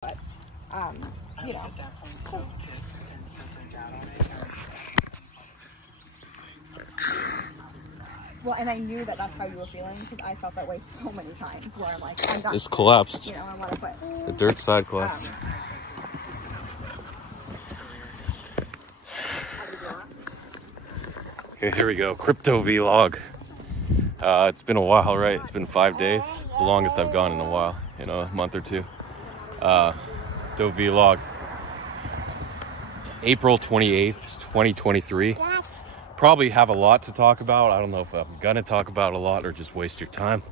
But, you know. Well, and I knew that that's how you were feeling because I felt that way so many times where I'm like, I'm done. It's collapsed. You know, I want to quit. The dirt side collapsed. Okay, here we go. Crypto vlog. It's been a while, right? It's been 5 days. It's the longest I've gone in a while, you know, a month or two. Crypto vlog. April 28th, 2023. Probably have a lot to talk about. I don't know if I'm gonna talk about a lot or just waste your time.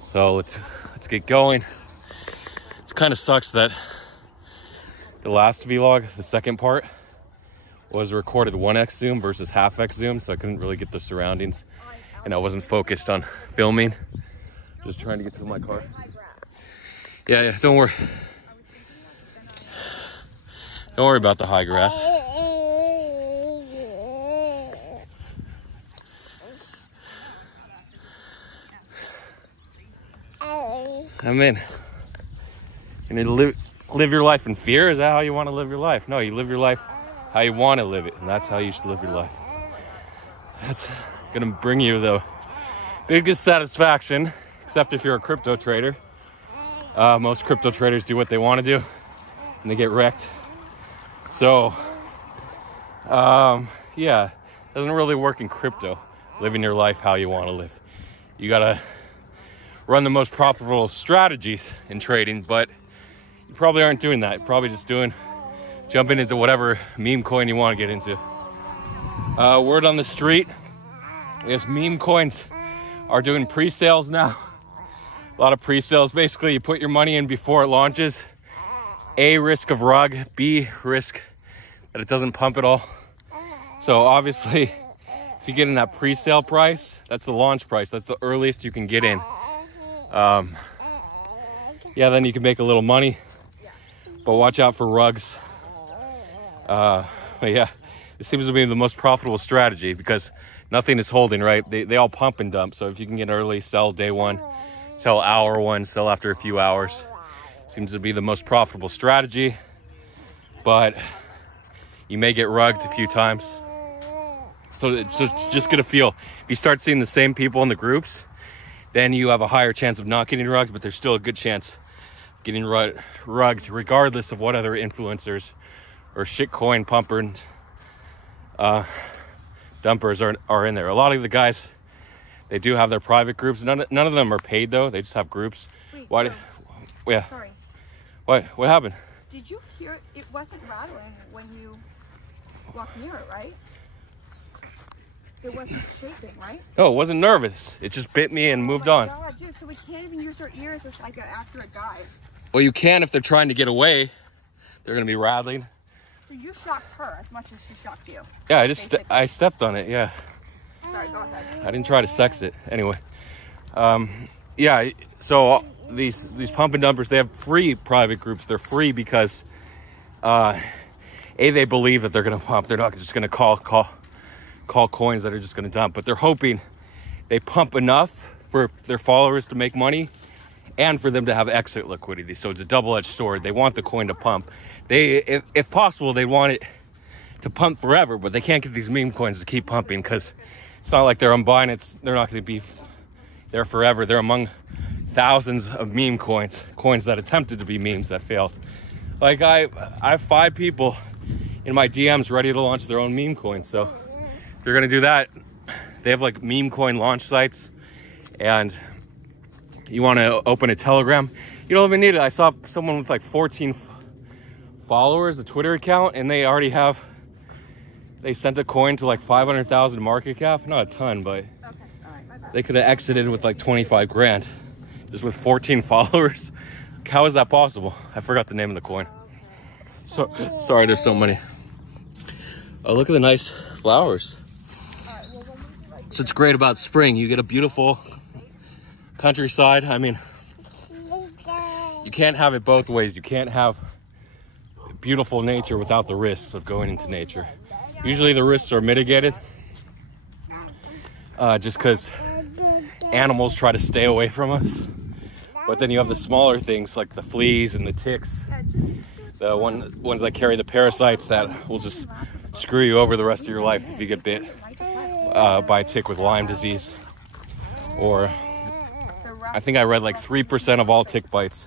So let's get going. It kind of sucks that the last vlog, the second part, was recorded 1x zoom versus half x zoom, so I couldn't really get the surroundings and I wasn't focused on filming. Just trying to get to my car. Yeah, don't worry. Don't worry about the high grass. I'm in. You need to live your life in fear? Is that how you want to live your life? No, you live your life how you want to live it, and that's how you should live your life. That's gonna bring you the biggest satisfaction, except if you're a crypto trader. Most crypto traders do what they want to do, and they get wrecked. So, yeah, it doesn't really work in crypto, living your life how you want to live. You gotta run the most profitable strategies in trading, but you probably aren't doing that. You're probably just jumping into whatever meme coin you want to get into. Word on the street is meme coins are doing pre-sales now. A lot of pre-sales. Basically, you put your money in before it launches. A, risk of rug. B, risk that it doesn't pump at all. So obviously, if you get in that pre-sale price, that's the launch price. That's the earliest you can get in. Yeah, then you can make a little money, but watch out for rugs. But yeah, it seems to be the most profitable strategy because nothing is holding, right? They all pump and dump. So if you can get early, sell day one, sell hour one, sell after a few hours. Seems to be the most profitable strategy, but you may get rugged a few times. So it's just get a feel. If you start seeing the same people in the groups, then you have a higher chance of not getting rugged, but there's still a good chance of getting rugged regardless of what other influencers or shitcoin pumpers, dumpers are in there. A lot of the guys, they do have their private groups. None of them are paid though. They just have groups. Wait, yeah. Sorry. What happened? Did you hear it wasn't rattling when you walked near it, right? It wasn't shaking, right? No, it wasn't nervous. It just bit me and moved on. God, dude, so we can't even use our ears as like after a guide. Well, you can if they're trying to get away. They're gonna be rattling. So you shocked her as much as she shocked you. Yeah, I stepped on it. Yeah. Sorry, go ahead. I didn't try to sex it. Anyway, yeah. So these pump and dumpers, they have free private groups. They're free because they believe that they're gonna pump. They're not just gonna call coins that are just gonna dump, but they're hoping they pump enough for their followers to make money and for them to have exit liquidity. So it's a double-edged sword. They want the coin to pump. If possible, they want it to pump forever, but they can't get these meme coins to keep pumping because it's not like they're on Binance. They're not going to be there forever. They're among thousands of meme coins that attempted to be memes that failed. Like I have 5 people in my DMs ready to launch their own meme coins. So if you're going to do that, they have like meme coin launch sites, and you want to open a Telegram, you don't even need it. I saw someone with like 14 followers, a Twitter account, and they already have, they sent a coin to like 500,000 market cap. Not a ton, but they could have exited with like 25 grand just with 14 followers. How is that possible? I forgot the name of the coin. So sorry, there's so many. Oh, look at the nice flowers. So it's great about spring. You get a beautiful countryside. I mean, you can't have it both ways. You can't have beautiful nature without the risks of going into nature. Usually the risks are mitigated just because animals try to stay away from us. But then you have the smaller things like the fleas and the ticks, the ones that carry the parasites that will just screw you over the rest of your life if you get bit by a tick with Lyme disease. Or I think I read like 3% of all tick bites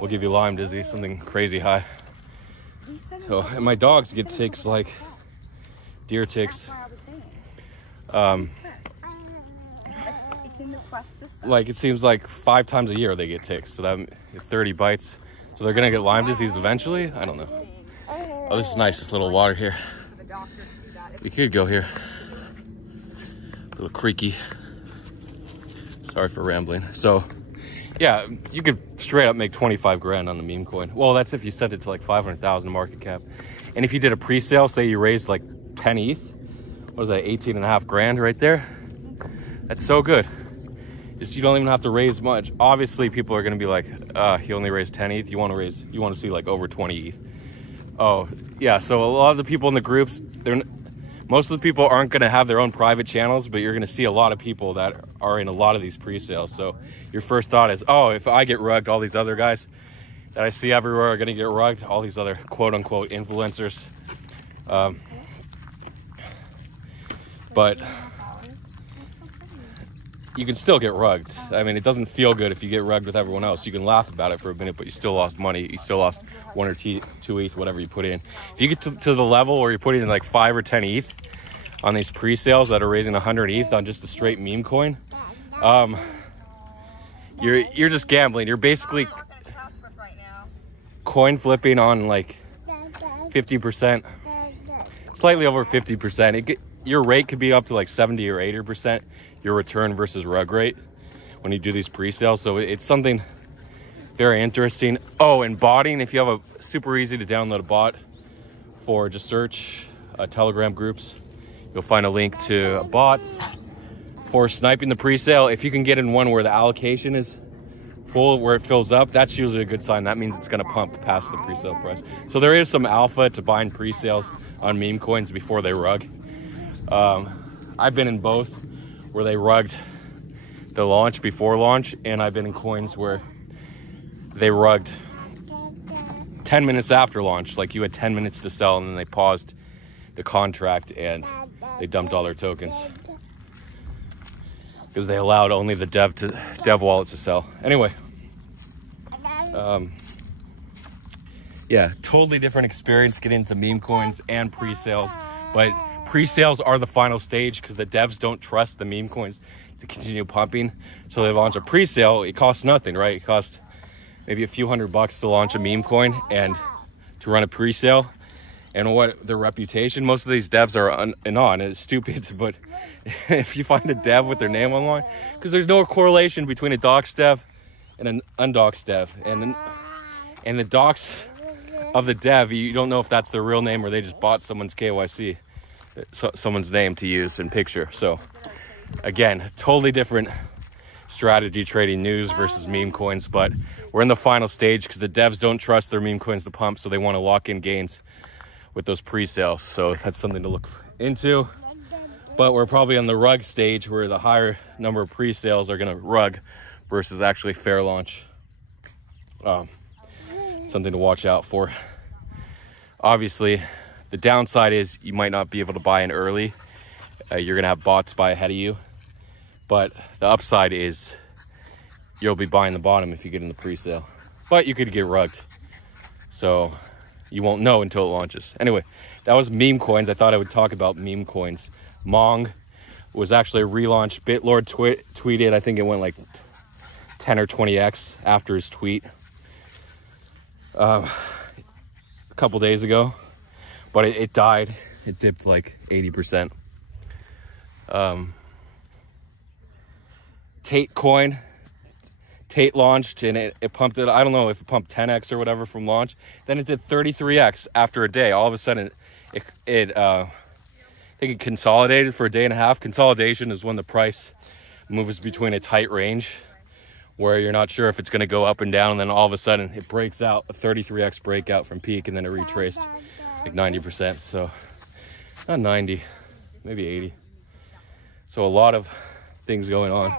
will give you Lyme disease, something crazy high. So, and my dogs get ticks like deer ticks. Like it seems like 5 times a year they get ticks, so that 30 bites. So they're gonna get Lyme disease eventually? I don't know. Oh, this is nice, this little water here. We could go here. A little creaky. Sorry for rambling. So, yeah, you could straight up make 25 grand on the meme coin. Well, that's if you sent it to like 500,000 market cap. And if you did a pre-sale, say you raised like 10 ETH, what was that, 18.5 grand right there? That's so good. Just, you don't even have to raise much. Obviously, people are gonna be like, he only raised 10 ETH. You wanna see like over 20 ETH. Oh, yeah, so a lot of the people in the groups, most of the people aren't gonna have their own private channels, but you're gonna see a lot of people that are in a lot of these pre-sales. So your first thought is, oh, if I get rugged, all these other guys that I see everywhere are gonna get rugged, all these other quote unquote influencers. But you can still get rugged. I mean, it doesn't feel good if you get rugged with everyone else. You can laugh about it for a minute, but you still lost money. You still lost 1 or 2 ETH, whatever you put in. If you get to the level where you're putting in like 5 or 10 ETH on these pre-sales that are raising 100 ETH on just a straight meme coin, you're just gambling. You're basically coin flipping on like 50%, slightly over 50%. Your rate could be up to like 70 or 80%. Your return versus rug rate when you do these pre-sales. So it's something very interesting. Oh, and botting, if you have a super easy to download a bot for, just search Telegram groups. You'll find a link to bots for sniping the pre-sale. If you can get in one where the allocation is full, where it fills up, that's usually a good sign. That means it's gonna pump past the pre-sale price. So there is some alpha to buying pre-sales on meme coins before they rug. I've been in both, where they rugged the launch before launch, and I've been in coins where they rugged 10 minutes after launch. Like you had 10 minutes to sell, and then they paused the contract and they dumped all their tokens because they allowed only the dev wallet to sell. Anyway, yeah, totally different experience getting into meme coins and pre-sales, but pre-sales are the final stage because the devs don't trust the meme coins to continue pumping. So they launch a pre-sale. It costs nothing, right? It costs maybe a few $100 to launch a meme coin and to run a pre-sale. And what their reputation, most of these devs are and it's stupid, but if you find a dev with their name online, because there's no correlation between a docs dev and an undocs dev. And the docs of the dev, you don't know if that's their real name or they just bought someone's KYC. Someone's name to use in picture. So again, totally different strategy trading news versus meme coins, but we're in the final stage because the devs don't trust their meme coins to pump, so they want to lock in gains with those pre-sales. So that's something to look into. But we're probably on the rug stage where the higher number of pre-sales are going to rug versus actually fair launch. Something to watch out for. Obviously, the downside is you might not be able to buy in early. You're gonna have bots buy ahead of you. But the upside is you'll be buying the bottom if you get in the pre-sale. But you could get rugged. So you won't know until it launches. Anyway, that was meme coins. I thought I would talk about meme coins. Mong was actually a relaunch. BitLord tweeted, I think it went like 10 or 20x after his tweet a couple days ago. But it died. It dipped like 80%. Tate coin. Tate launched and it pumped it. I don't know if it pumped 10x or whatever from launch. Then it did 33x after a day. All of a sudden, I think it consolidated for a day and a half. Consolidation is when the price moves between a tight range where you're not sure if it's going to go up and down. And then all of a sudden, it breaks out, a 33x breakout from peak, and then it retraced like 90%. So not 90, maybe 80. So a lot of things going on.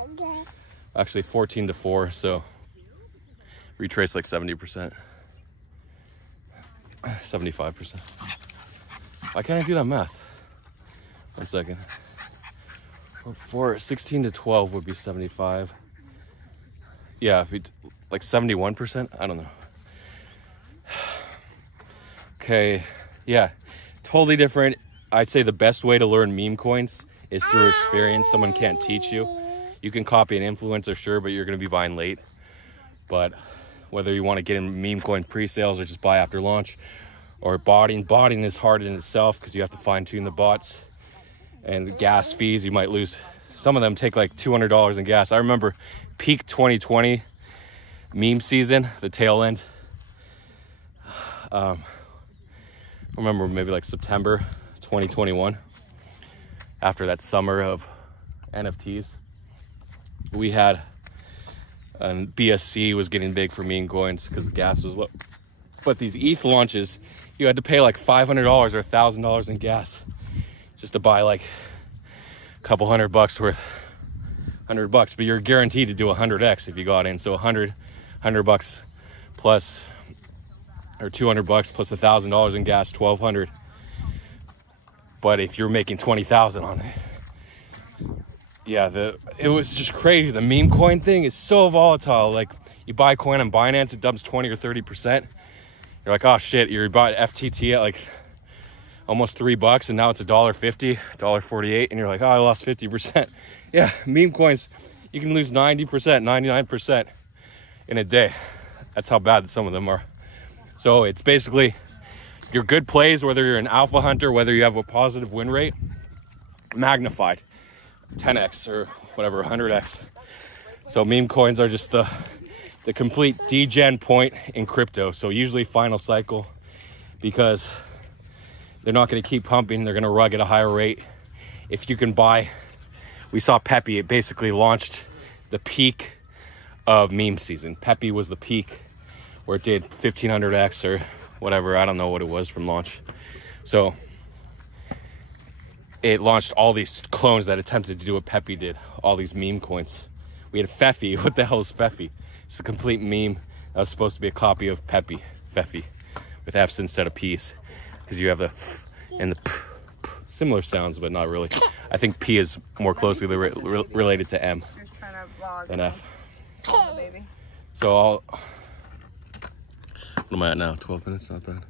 Actually 14 to 4. So Retrace like 70%. 75%. Why can't I do that math? 1 second. For 16 to 12 would be 75. Yeah, like 71%. I don't know. Okay, yeah, totally different. I'd say the best way to learn meme coins is through experience. Someone can't teach you. You can copy an influencer, sure, but you're gonna be buying late. But whether you want to get in meme coin pre-sales or just buy after launch, or botting is hard in itself because you have to fine tune the bots and the gas fees. You might lose. Some of them take like $200 in gas. I remember peak 2020 meme season, the tail end. I remember maybe like September 2021, after that summer of NFTs, we had, and BSC was getting big for meme coins because the gas was low. But these ETH launches, you had to pay like $500 or $1,000 in gas just to buy like a couple $100 worth, $100, but you're guaranteed to do 100x if you got in. So $100 plus, or $200 plus $1,000 in gas, $1,200. But if you're making 20,000 on it, yeah, it was just crazy. The meme coin thing is so volatile. Like, you buy a coin on Binance, it dumps 20 or 30%. You're like, oh shit, you bought FTT at like almost $3 and now it's $1.50, $1.48, and you're like, oh, I lost 50%. Yeah, meme coins, you can lose 90%, 99% in a day. That's how bad some of them are. So it's basically your good plays, whether you're an alpha hunter, whether you have a positive win rate, magnified 10x or whatever, 100x. So meme coins are just the complete degen point in crypto. So usually final cycle, because they're not going to keep pumping. They're going to rug at a higher rate. If you can buy, we saw Pepe, it basically launched the peak of meme season. Pepe was the peak where it did 1500x or whatever. I don't know what it was from launch. So it launched all these clones that attempted to do what Pepe did, all these meme coins. We had Fefi. What the hell is Fefi? It's a complete meme that was supposed to be a copy of Pepe, Fefi, with F's instead of P's, because you have the and the similar sounds, but not really. I think P is more closely related to M than F. Baby. So what am I at now? 12 minutes, not bad.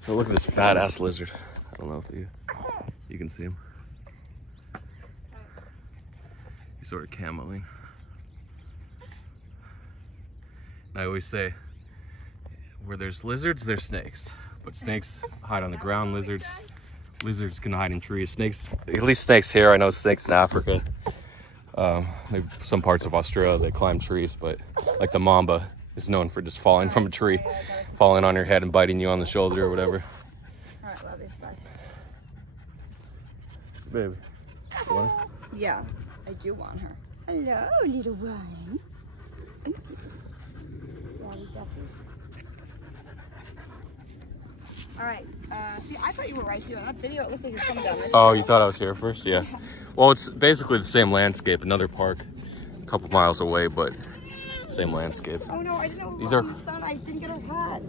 So look at this fat ass lizard. I don't know if you can see him. He's sort of cameling. And I always say, where there's lizards, there's snakes. But snakes hide on the ground. Lizards can hide in trees. Snakes, at least snakes here. I know snakes in Africa. Maybe some parts of Australia, they climb trees, but like the mamba is known for just falling from a tree, falling on your head and biting you on the shoulder or whatever. All right, love you. Bye. Baby, you want her? Yeah, I do want her. Hello, little one. All right. See, I thought you were right here on that video. It looks like you're coming down this. Oh, you thought I was here first? Yeah. Well, it's basically the same landscape. Another park, a couple miles away, but same landscape. Oh no, I didn't know. These are. In the sun. I didn't get her hat.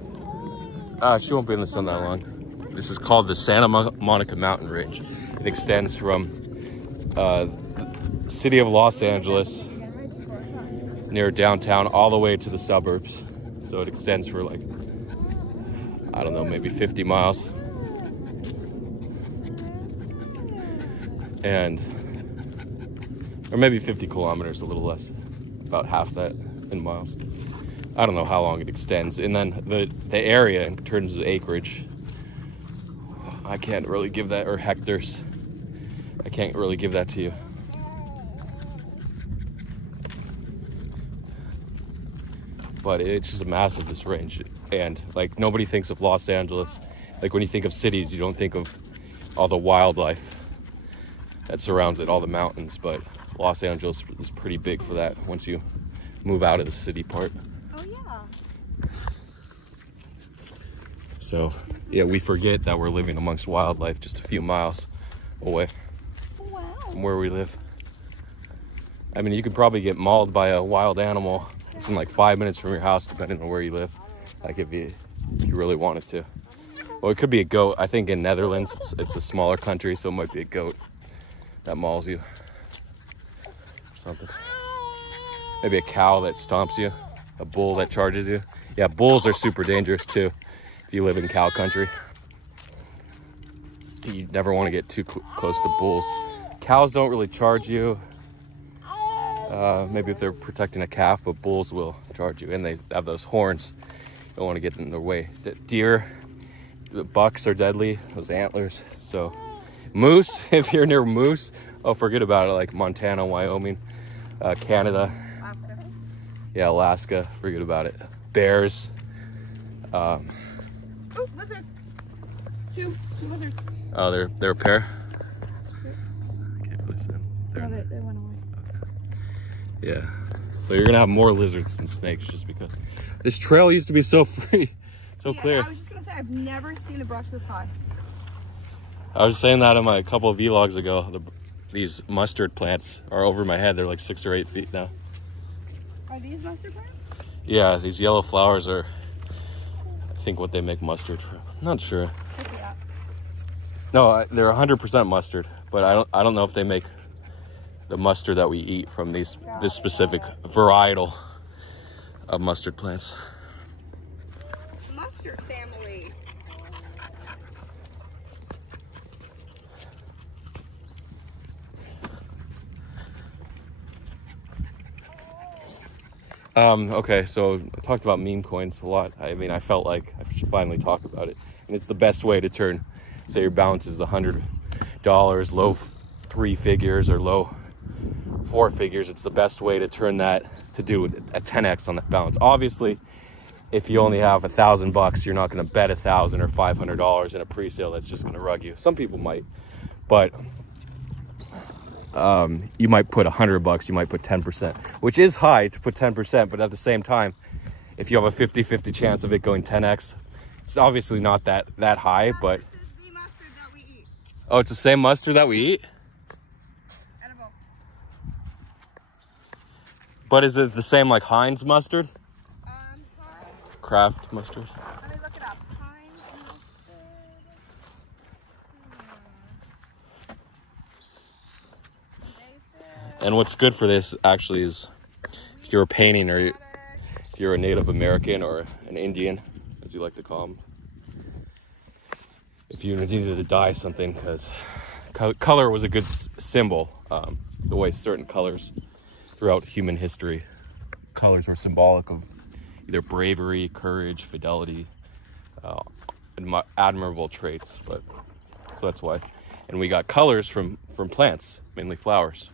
She won't be in the sun that long. This is called the Santa Monica Mountain Range. It extends from the city of Los Angeles, near downtown, all the way to the suburbs. So it extends for like, I don't know, maybe 50 miles. And, or maybe 50 kilometers, a little less, about half that in miles. I don't know how long it extends. And then the area in terms of acreage, I can't really give that, or hectares, I can't really give that to you. But it's just massive, this range. And like, nobody thinks of Los Angeles. Like, when you think of cities, you don't think of all the wildlife that surrounds it, all the mountains. But Los Angeles is pretty big for that once you move out of the city part. Oh yeah. So yeah, we forget that we're living amongst wildlife just a few miles away from where we live. I mean, you could probably get mauled by a wild animal within like 5 minutes from your house, depending on where you live. Like if you really wanted to. Well, it could be a goat. I think in Netherlands, it's a smaller country, so it might be a goat that mauls you. Something. Maybe a cow that stomps you. A bull that charges you. Yeah, bulls are super dangerous too if you live in cow country. You never want to get too close to bulls. Cows don't really charge you. Maybe if they're protecting a calf, but bulls will charge you, and they have those horns. You don't want to get in their way. Deer, bucks are deadly, those antlers. So moose, if you're near moose, oh, forget about it. Like Montana, Wyoming, Canada, yeah, Alaska, forget about it. Bears. Oh, lizard. Two lizards. Oh, they're a pair. Can't release them. No, they went away. Yeah, so you're gonna have more lizards than snakes just because this trail used to be so free, so clear. I was just gonna say, I've never seen a brush this high. I was saying that in my couple of vlogs ago. These mustard plants are over my head. They're like 6 or 8 feet now. Are these mustard plants? Yeah, these yellow flowers are, I think, what they make mustard from. Not sure. No, they're 100% mustard, but I don't know if they make the mustard that we eat from this specific varietal of mustard plants. Mustard family. Okay, so I talked about meme coins a lot. I mean, I felt like I should finally talk about it. And it's the best way to turn, say your balance is $100, low 3 figures or low 4 figures. It's the best way to turn that, to do a 10x on that balance. Obviously, if you only have $1,000, you're not going to bet $1,000 or $500 in a pre-sale that's just going to rug you. Some people might, but you might put $100, you might put 10%, which is high to put 10%, but at the same time, if you have a 50-50 chance of it going 10x, it's obviously not that high, but... This is the mustard that we eat. Oh, it's the same mustard that we eat? Edible. But is it the same like Heinz mustard? Heinz. Kraft mustard? Let me look it up. Heinz mustard. And what's good for this actually is if you're a painting or if you're a Native American or an Indian, as you like to call them, if you needed to dye something, because color was a good symbol, the way certain colors throughout human history, colors were symbolic of either bravery, courage, fidelity, admirable traits, but so that's why. And we got colors from plants, mainly flowers.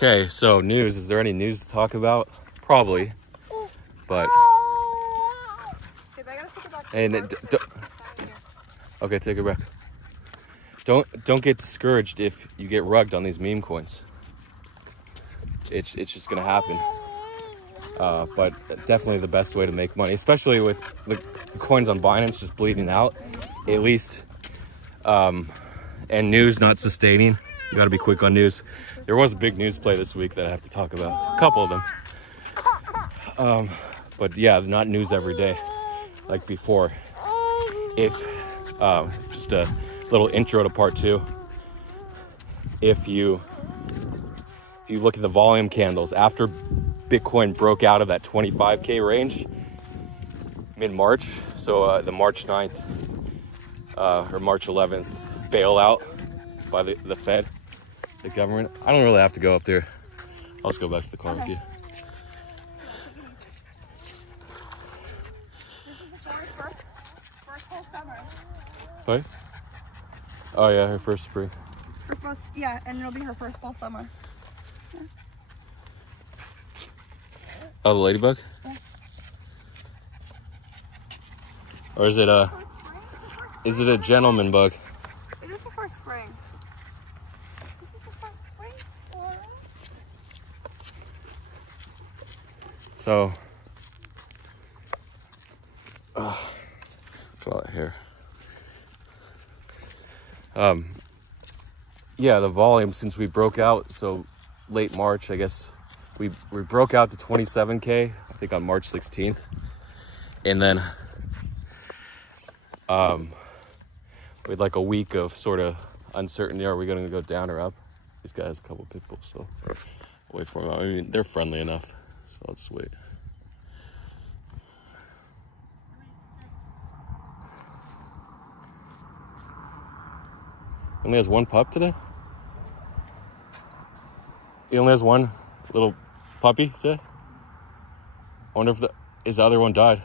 Okay, so news. Is there any news to talk about? Probably, but and okay, take it back. Don't get discouraged if you get rugged on these meme coins. It's just gonna happen. But definitely the best way to make money, especially with the coins on Binance just bleeding out, at least, and news not sustaining. You got to be quick on news. There was a big news play this week that I have to talk about, a couple of them. But yeah, not news every day like before. If just a little intro to part 2. If you look at the volume candles after Bitcoin broke out of that 25K range mid-March, so the March 9th or March 11th bailout by the Fed, the government. I don't really have to go up there. I'll just go back to the car with you. This is the first whole summer. What? Oh yeah, her first spring. Her first, yeah, and it'll be her first full summer. Yeah. Oh, the ladybug? Yeah. Or is it a gentleman bug? It is the first spring. This is the first spring for it. So, look at all that hair. yeah, the volume since we broke out so late March, I guess we broke out to 27K, I think on March 16th. And then we had like a week of sort of uncertainty. Are we going to go down or up? This guy has a couple pit bulls, so I'll wait for them. I mean, they're friendly enough, so I'll just wait. Only has one pup today? He only has one little puppy today? I wonder if his other one died.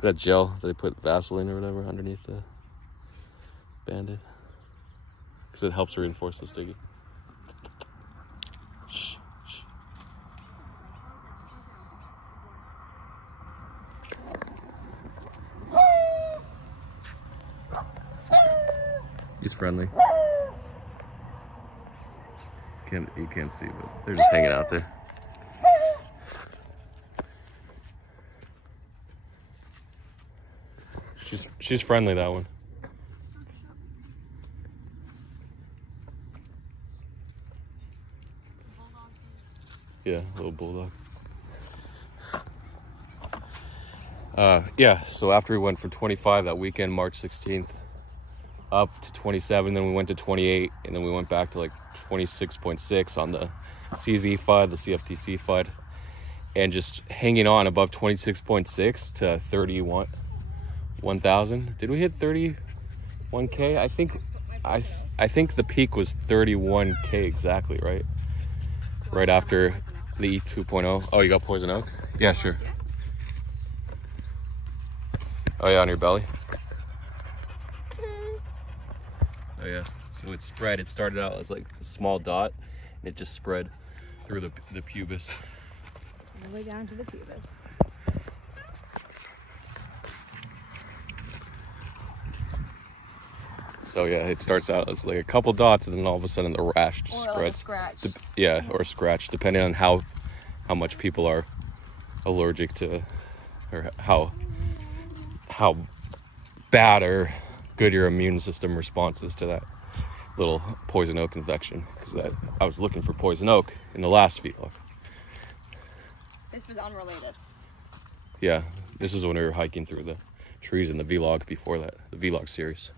That gel they put Vaseline or whatever underneath the Band-Aid, because it helps reinforce the sticky. Shh, shh. He's friendly. You can't see, but they're just hanging out there. She's friendly, that one. Yeah, little bulldog. Yeah, so after we went from 25 that weekend, March 16th, up to 27, then we went to 28, and then we went back to like 26.6 on the CZ FUD, the CFTC FUD, and just hanging on above 26.6 to 31,000. Did we hit 31K? I think the peak was 31K exactly, right? Right after the ETH 2.0. Oh, you got poison oak? Yeah, sure. Oh yeah, on your belly. Oh yeah. So it spread. It started out as like a small dot, and it just spread through the pubis. All the way down to the pubis. So yeah, it starts out as like a couple dots, and then all of a sudden the rash just spreads. Like a scratch. Yeah, or a scratch, depending on how much people are allergic to, or how bad or good your immune system response is to that little poison oak infection. Because I was looking for poison oak in the last vlog. This was unrelated. Yeah, this is when we were hiking through the trees in the vlog before that, the vlog series.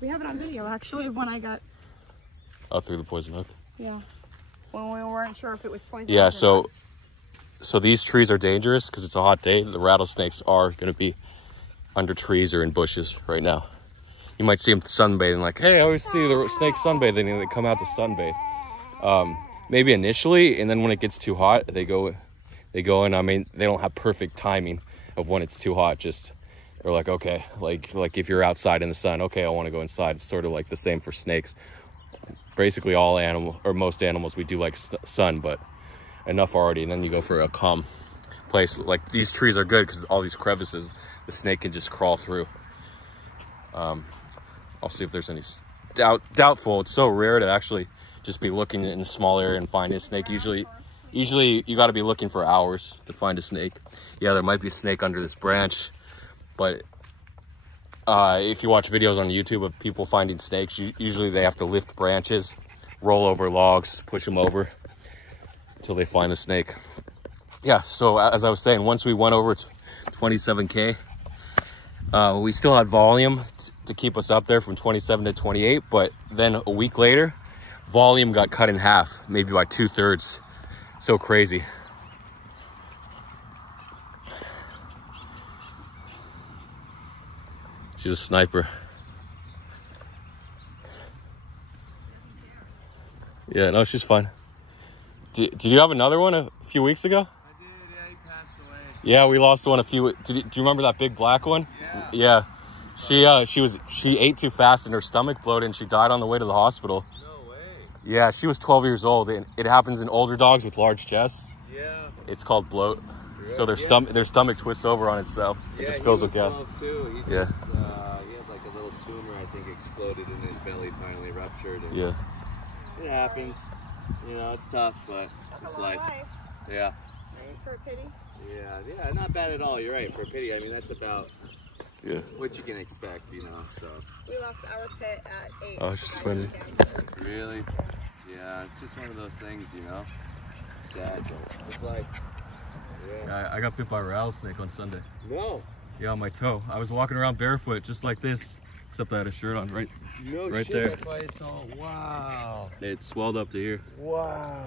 We have it on video actually when I got Out through the poison oak. Yeah. When we weren't sure if it was poison. Yeah, so these trees are dangerous because it's a hot day. The rattlesnakes are going to be under trees or in bushes right now. You might see them sunbathing, like, hey, I always see the snakes sunbathing, and they come out to sunbathe. Maybe initially, and then when it gets too hot, they go in. I mean, they don't have perfect timing of when it's too hot. Just they're like, okay, like if you're outside in the sun, okay, I want to go inside. It's sort of like the same for snakes. Basically, all animals, or most animals, we do like sun, but enough already, and then you go for a calm place. Like these trees are good because all these crevices, the snake can just crawl through. I'll see if there's any doubtful. It's so rare to actually just be looking in a small area and find a snake. Usually you got to be looking for hours to find a snake. Yeah, there might be a snake under this branch, but if you watch videos on YouTube of people finding snakes, usually they have to lift branches, roll over logs, push them over until they find the snake. Yeah, so as I was saying, once we went over 27K, we still had volume to keep us up there from 27 to 28, but then a week later, volume got cut in half, maybe by 2/3. So crazy. She's a sniper. Yeah, no, she's fine. Did you have another one a few weeks ago? I did, yeah, he passed away. Yeah, we lost one a few. Do you remember that big black one? Yeah. She ate too fast and her stomach bloated and she died on the way to the hospital. No way. Yeah, she was 12 years old, and it happens in older dogs with large chests. Yeah. It's called bloat. Really? So their stomach twists over on itself. It just fills with gas. Too. He Yeah. just, he had like a little tumor, I think, exploded in his belly, finally ruptured. And Yeah. It happens. You know, it's tough, but it's life. Yeah. Right, for a pity. Yeah, not bad at all. You're right. For a pity, I mean, that's about Yeah. What you can expect, you know, so. We lost our pit at 8. Oh, it's just funny. Really? Yeah, it's just one of those things, you know. Sad, but it's like, yeah. I got bit by a rattlesnake on Sunday. No. Yeah, on my toe. I was walking around barefoot just like this, except I had a shirt on right No shit, there. that's why it's all, wow. It swelled up to here. Wow.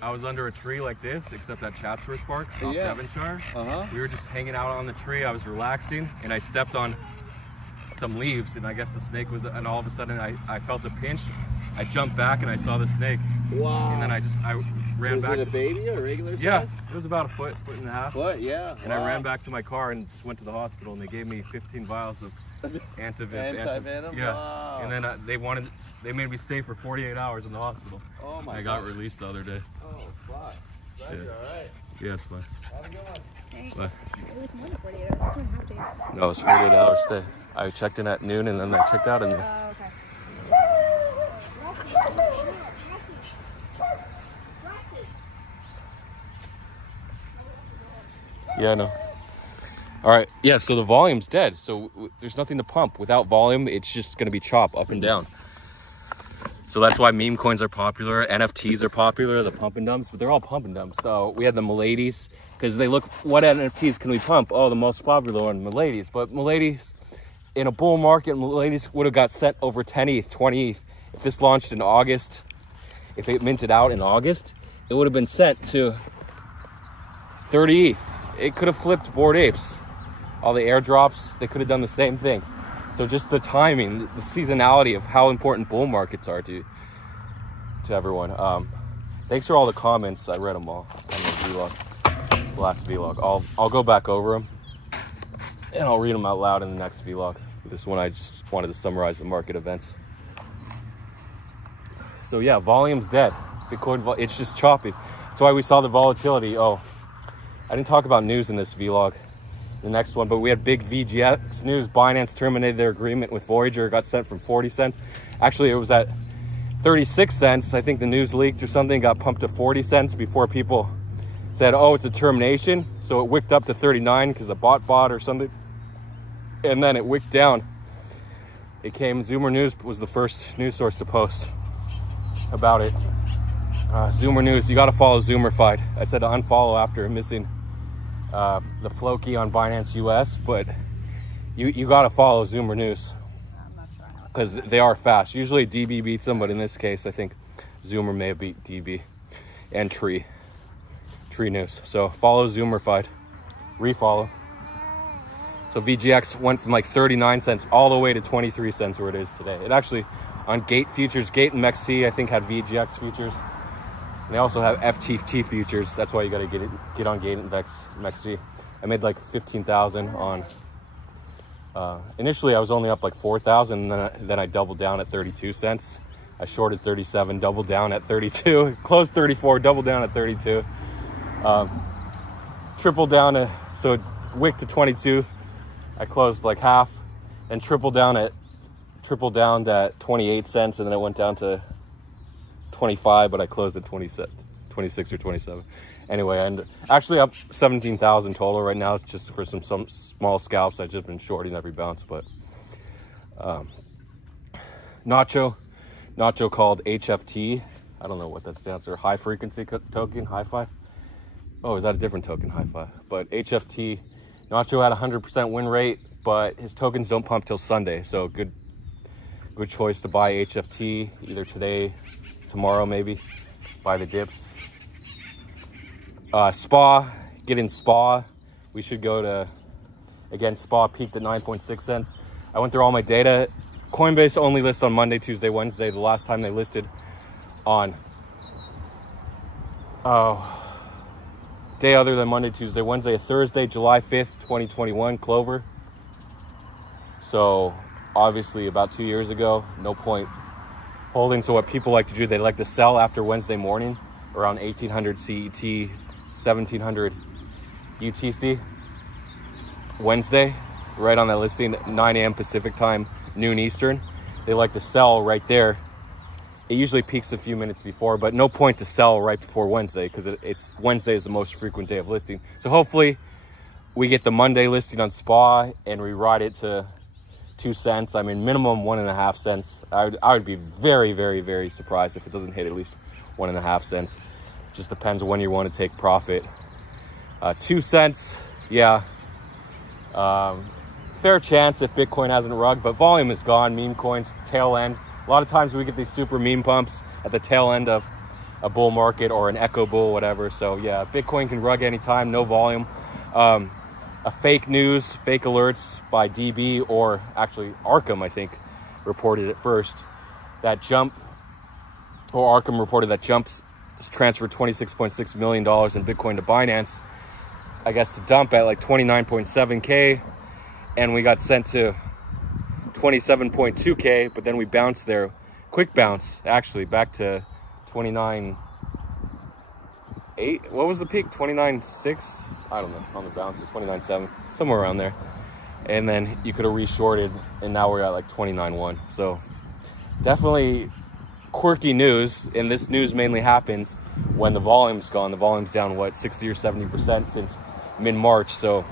I was under a tree like this, except at Chatsworth Park off Yeah. Devonshire. Uh-huh. We were just hanging out on the tree. I was relaxing, and I stepped on some leaves, and I guess the snake was, and all of a sudden I felt a pinch. I jumped back, and I saw the snake. Wow. And then I ran was back. it a baby or a regular size? Yeah, it was about a foot and a half. What? Yeah. And I ran back to my car and just went to the hospital, and they gave me 15 vials of Antivenom? Yeah. Wow. And then they made me stay for 48 hours in the hospital. Oh my I got God. released the other day. Oh, fuck. Glad Yeah. you're all right. Yeah, it's fine. Have a good one. Thanks. Bye. It was more than 48 hours, 2.5 days. No, it was 48 hours stay. I checked in at noon, and then I checked out in there. Oh, okay. Yeah, no. All right. Yeah, so the volume's dead. So there's nothing to pump. Without volume, it's just going to be chop up and down. So that's why meme coins are popular. NFTs are popular, the pump and dumps, but they're all pump and dumps. So we had the Miladies, because they look, what NFTs can we pump? Oh, the most popular one, Miladies. But Miladies, in a bull market, Miladies would have got sent over 10 ETH, 20 ETH. If this launched in August, if it minted out in August, it would have been sent to 30 ETH. It could have flipped Bored Apes. All the airdrops, they could have done the same thing. So just the timing, the seasonality of how important bull markets are to everyone. Thanks for all the comments. I read them all on the vlog, the last vlog. I'll go back over them and I'll read them out loud in the next vlog. This one I just wanted to summarize the market events. So yeah, volume's dead. Bitcoin, it's just choppy. That's why we saw the volatility. Oh, I didn't talk about news in this vlog. The next one, but we had big VGX news. Binance terminated their agreement with Voyager. It got sent from 40 cents. Actually, it was at 36 cents. I think the news leaked or something, got pumped to 40 cents before people said, oh, it's a termination. So it wicked up to 39 because a bot or something. And then it wicked down. It came, Zoomer News was the first news source to post about it. Zoomer News, you got to follow Zoomerfied. I said to unfollow after missing the Floki on Binance US, but you got to follow Zoomer News I'm not sure I know. because they are fast. Usually DB beats them, but in this case, I think Zoomer may have beat DB and Tree News. So follow Zoomerfied, refollow. So VGX went from like 39 cents all the way to 23 cents where it is today. It actually, on Gate Futures, Gate and MEXC, I think had VGX futures. And they also have FTT futures. That's why you got to get on Gate and MEXC. I made like 15,000 on. Initially, I was only up like 4,000, and then I doubled down at 32 cents. I shorted 37, doubled down at 32, closed 34, doubled down at 32. Tripled down to, so it wicked to 22. I closed like half, and tripled down at 28 cents, and then it went down to 25, but I closed at 26 or 27. Anyway, and actually up 17,000 total right now. It's just for some small scalps. I've just been shorting every bounce, but Nacho called HFT. I don't know what that stands for. High frequency token, Hi-Fi. Oh, is that a different token, Hi-Fi? But HFT, Nacho had 100% win rate, but his tokens don't pump till Sunday. So good choice to buy HFT either today, tomorrow maybe. Buy the dips. SPA, get in SPA. We should go to, again, SPA peaked at 9.6 cents. I went through all my data. Coinbase only lists on Monday, Tuesday, Wednesday. The last time they listed on day other than Monday, Tuesday, Wednesday, Thursday, July 5th, 2021, Clover. So obviously about 2 years ago, no point holding. So what people like to do, they like to sell after Wednesday morning around 1800 CET, 1700 UTC. Wednesday, right on that listing, 9 a.m. Pacific time, noon Eastern. They like to sell right there. It usually peaks a few minutes before, but no point to sell right before Wednesday because it's Wednesday is the most frequent day of listing. So hopefully we get the Monday listing on SPA and we ride it to 2 cents. I mean, minimum 1.5 cents. I would be very, very, very surprised if it doesn't hit at least 1.5 cents. Just depends when you want to take profit. 2 cents, yeah. Fair chance if Bitcoin hasn't rugged, but volume is gone. Meme coins, tail end. A lot of times we get these super meme pumps at the tail end of a bull market or an echo bull, whatever. So yeah, Bitcoin can rug anytime, no volume. A fake news, fake alerts by DB, or actually Arkham, I think, reported it first. That Jump, or Arkham reported that Jump's transferred $26.6 million in Bitcoin to Binance, I guess to dump at like 29.7K, and we got sent to 27.2K, but then we bounced there, quick bounce, actually, back to 29.8. What was the peak? 29.6? I don't know, on the bounce, 29.7, somewhere around there. And then you could have reshorted, and now we're at like 29.1. So definitely quirky news, and this news mainly happens when the volume's gone. The volume's down, what, 60 or 70% since mid-March. So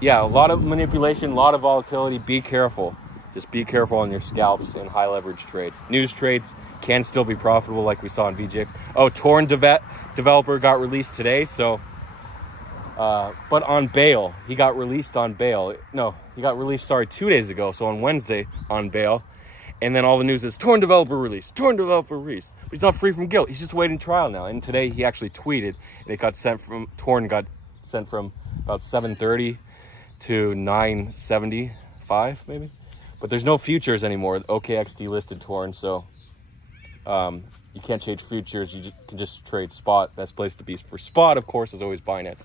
yeah, a lot of manipulation, a lot of volatility. Be careful. Just be careful on your scalps and high leverage trades. News trades can still be profitable, like we saw in VGX. Oh, Torn developer got released today, so but on bail. He got released on bail. No, he got released, sorry, 2 days ago, so on Wednesday on bail. And then all the news is Torn developer released, Torn developer released. But he's not free from guilt. He's just awaiting trial now. And today he actually tweeted, and it got sent from, Torn got sent from about 7:30 to 9:75 maybe. But there's no futures anymore. OKX delisted Torn, so you can't change futures. You can just trade spot. Best place to be for spot, of course, is always Binance.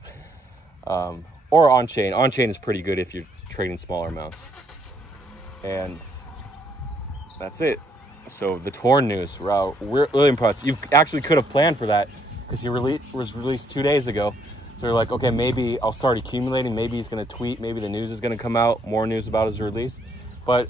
Or on-chain. On-chain is pretty good if you're trading smaller amounts. And that's it. So the Torn news, wow, we're really impressed. You actually could have planned for that because he was released 2 days ago. So you're like, okay, maybe I'll start accumulating. Maybe he's going to tweet. Maybe the news is going to come out. More news about his release. But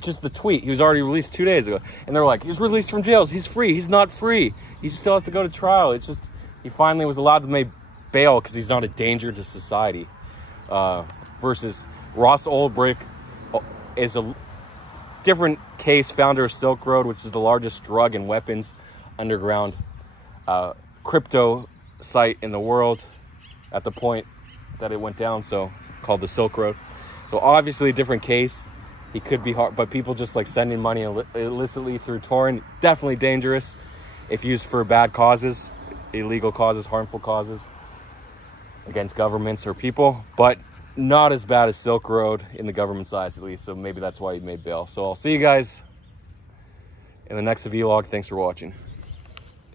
just the tweet, he was already released 2 days ago. And they're like, he's released from jails. He's free. He's not free. He still has to go to trial. It's just, he finally was allowed to make bail because he's not a danger to society. Versus Ross Ulbricht is a different case, founder of Silk Road, which is the largest drug and weapons underground crypto site in the world at the point that it went down, so called the Silk Road. So obviously a different case. He could be hard, but people just like sending money illicitly through Torn, definitely dangerous if used for bad causes, illegal causes, harmful causes against governments or people, but not as bad as Silk Road in the government's eyes, at least. So maybe that's why he made bail. So I'll see you guys in the next vlog. Thanks for watching.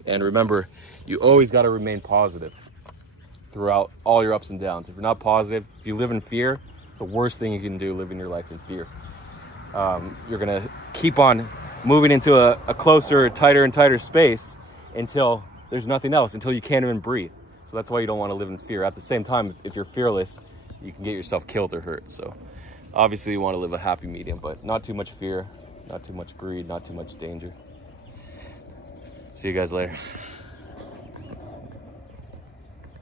And remember, you always got to remain positive throughout all your ups and downs. If you're not positive, if you live in fear, it's the worst thing you can do, living your life in fear. You're going to keep on moving into a closer, tighter and tighter space until there's nothing else, until you can't even breathe. So that's why you don't want to live in fear. At the same time, if you're fearless, you can get yourself killed or hurt. So obviously you want to live a happy medium, but not too much fear, not too much greed, not too much danger. See you guys later.